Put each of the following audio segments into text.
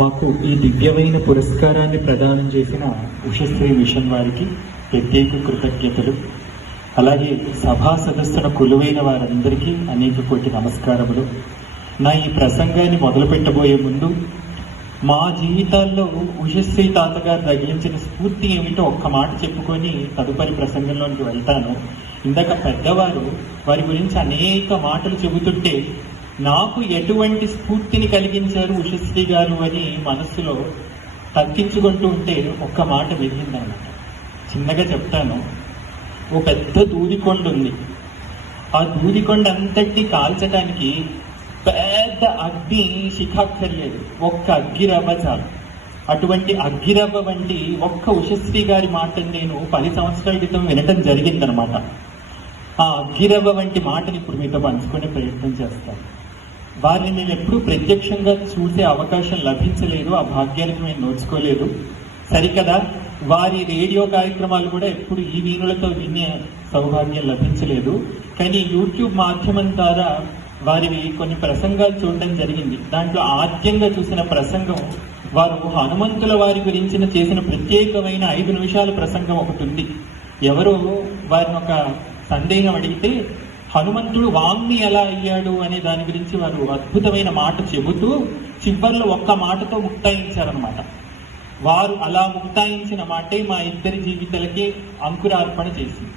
మాకు ఈ దివ్యమైన పురస్కారాన్ని ప్రదానం చేసిన ఉషశ్రీ మిషన్ వారికి ప్రత్యేక కృతజ్ఞతలు. అలాగే సభా సదస్సున కొలువైన వారందరికీ అనేక కోటి నమస్కారములు. నా ఈ ప్రసంగాన్ని మొదలు పెట్టబోయే ముందు మా జీవితాల్లో ఉషశ్రీ తాతగారు తగిలించిన స్ఫూర్తి ఏమిటో ఒక్క మాట చెప్పుకొని తదుపరి ప్రసంగంలోకి వెళ్తాను. ఇందాక పెద్దవారు వారి గురించి అనేక మాటలు చెబుతుంటే నాకు ఎటువంటి స్ఫూర్తిని కలిగించారు ఉషశ్రీ గారు అని మనస్సులో తగ్గించుకుంటూ ఉంటే ఒక్క మాట వెలిగిందన్నమాట. చిన్నగా చెప్తాను. ఓ పెద్ద దూదికొండ ఉంది. ఆ దూదికొండ అంతటినీ కాల్చడానికి పెద్ద అగ్ని శిఖాక్కర్లేదు, ఒక్క అగ్గిరవ్వ చాలు. అటువంటి అగ్గిరవ్వ వంటి ఒక్క ఉషశ్రీ గారి మాటని నేను 10 సంవత్సరాల క్రితం వినటం జరిగిందనమాట. ఆ అగ్గిరవ్వ వంటి మాటని ఇప్పుడు మీతో పంచుకునే ప్రయత్నం చేస్తాను. వారిని నేను ఎప్పుడూ ప్రత్యక్షంగా చూసే అవకాశం లభించలేదు, ఆ భాగ్యానికి మేము నోచుకోలేదు. సరికదా వారి రేడియో కార్యక్రమాలు కూడా ఎప్పుడు ఈ వీణులతో వినే సౌభాగ్యం లభించలేదు. కానీ యూట్యూబ్ మాధ్యమం ద్వారా వారివి కొన్ని ప్రసంగాలు చూడడం జరిగింది. దాంట్లో ఆద్యంగా చూసిన ప్రసంగం వారు హనుమంతుల వారి గురించి చేసిన ప్రత్యేకమైన 5 నిమిషాల ప్రసంగం ఒకటి ఉంది. ఎవరో వారిని ఒక సందేహం అడిగితే హనుమంతుడు వాంగ్మి ఎలా అయ్యాడు అనే దాని గురించి వారు అద్భుతమైన మాట చెబుతూ చివరిలో ఒక్క మాటతో ముక్తాయించారనమాట. వారు అలా ముక్తాయించిన మాటే మా ఇద్దరి జీవితాలకి అంకురార్పణ చేసింది.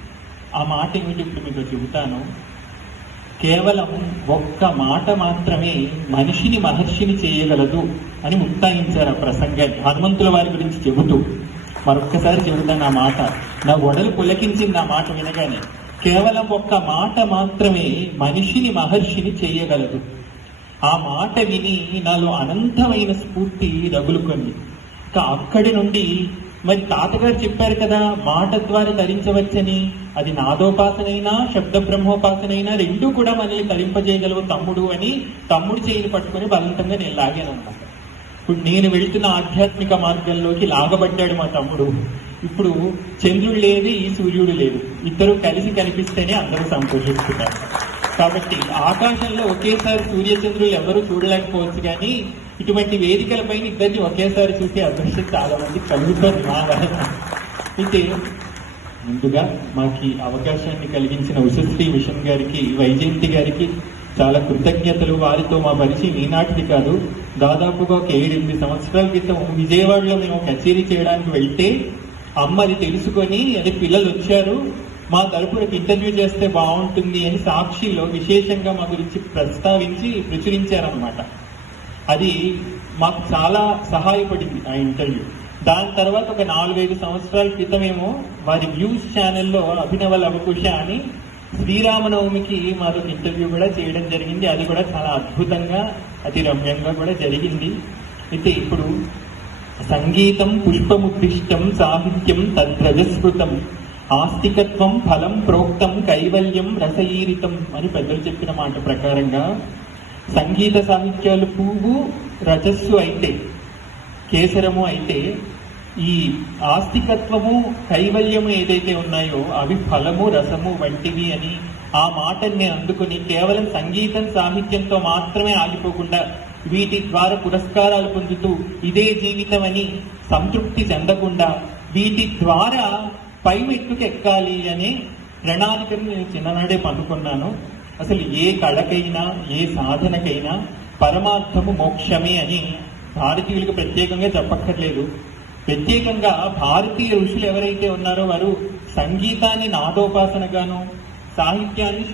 ఆ మాట ఏమిటి ఇప్పుడు మీకు చెబుతాను. కేవలం ఒక్క మాట మాత్రమే మనిషిని మహర్షిని చేయగలదు అని ముక్తాయించారు ఆ ప్రసంగాన్ని హనుమంతుల వారి గురించి చెబుతూ. మరొక్కసారి చెబుతాను ఆ మాట. నా ఒడలు పులకించింది ఆ మాట వినగానే. కేవలం ఒక్క మాట మాత్రమే మనిషిని మహర్షిని చేయగలదు. ఆ మాట విని నాలో అనంతమైన స్ఫూర్తి రగులుకుంది. ఇంకా అక్కడి నుండి మరి తాతగారు చెప్పారు కదా మాట ద్వారా తరించవచ్చని. అది నాదోపాసనైనా శబ్ద బ్రహ్మోపాసనైనా రెండూ కూడా మనల్ని తరింపజేయగలవు తమ్ముడు అని తమ్ముడు చేయిని పట్టుకుని బలవంతంగా నేను లాగానన్నమాట. ఇప్పుడు నేను వెళ్తున్న ఆధ్యాత్మిక మార్గంలోకి లాగబడ్డాడు మా తమ్ముడు. ఇప్పుడు చంద్రుడు లేదు, ఈ సూర్యుడు లేదు, ఇద్దరు కలిసి కనిపిస్తేనే అందరూ సంతోషిస్తున్నారు. కాబట్టి ఆకాశంలో ఒకేసారి సూర్యచంద్రులు ఎవరు చూడలేకపోవచ్చు, కానీ ఇటువంటి వేదికలపైన ఇద్దరిని ఒకేసారి చూసే అదృష్టం చాలా మంది కలుగుతారు నా వలన. అయితే ముందుగా మాకు అవకాశాన్ని కలిగించిన ఉషశ్రీ మిషన్ గారికి, వైజయంతి గారికి చాలా కృతజ్ఞతలు. వారితో మా పరిచయం ఈనాటిది కాదు, దాదాపుగా ఒక 7-8 సంవత్సరాల క్రితం విజయవాడలో మేము కచేరీ చేయడానికి వెళ్తే అమ్మ అది తెలుసుకొని అది పిల్లలు వచ్చారు మా తరపున ఇంటర్వ్యూ చేస్తే బాగుంటుంది అని సాక్షిలో విశేషంగా మా గురించి ప్రస్తావించి ప్రచురించారనమాట. అది మాకు చాలా సహాయపడింది ఆ ఇంటర్వ్యూ. దాని తర్వాత ఒక 4-5 సంవత్సరాల క్రితమేమో వారి న్యూస్ ఛానల్లో అభినవ లవకుశ అని శ్రీరామనవమికి మాకు ఇంటర్వ్యూ కూడా చేయడం జరిగింది. అది కూడా చాలా అద్భుతంగా అతి రమ్యంగా కూడా జరిగింది. అయితే ఇప్పుడు సంగీతం పుష్పముద్దిష్టం సాహిత్యం తద్రజస్కృతం ఆస్తికత్వం ఫలం ప్రోక్తం కైవల్యం రసయీరితం అని పెద్దలు చెప్పిన మాట ప్రకారంగా సంగీత సాహిత్యాలు పువ్వు రజస్సు అయితే, కేసరము అయితే, ఈ ఆస్తికత్వము కైవల్యము ఏదైతే ఉన్నాయో అవి ఫలము రసము వంటివి అని ఆ మాటని అందుకుని కేవలం సంగీతం సాహిత్యంతో మాత్రమే ఆగిపోకుండా వీటి ద్వారా పురస్కారాలు పొందుతూ ఇదే జీవితం అని సంతృప్తి చెందకుండా వీటి ద్వారా పై మెట్టుకు ఎక్కాలి అనే ప్రణాళికను నేను చిన్ననాడే పనుకున్నాను. అసలు ఏ కళకైనా ఏ సాధనకైనా పరమార్థము మోక్షమే అని భారతీయులకు ప్రత్యేకంగా చెప్పక్కర్లేదు. ప్రత్యేకంగా భారతీయ ఋషులు ఎవరైతే ఉన్నారో వారు సంగీతాన్ని నాదోపాసనగాను, సాహిత్యాన్ని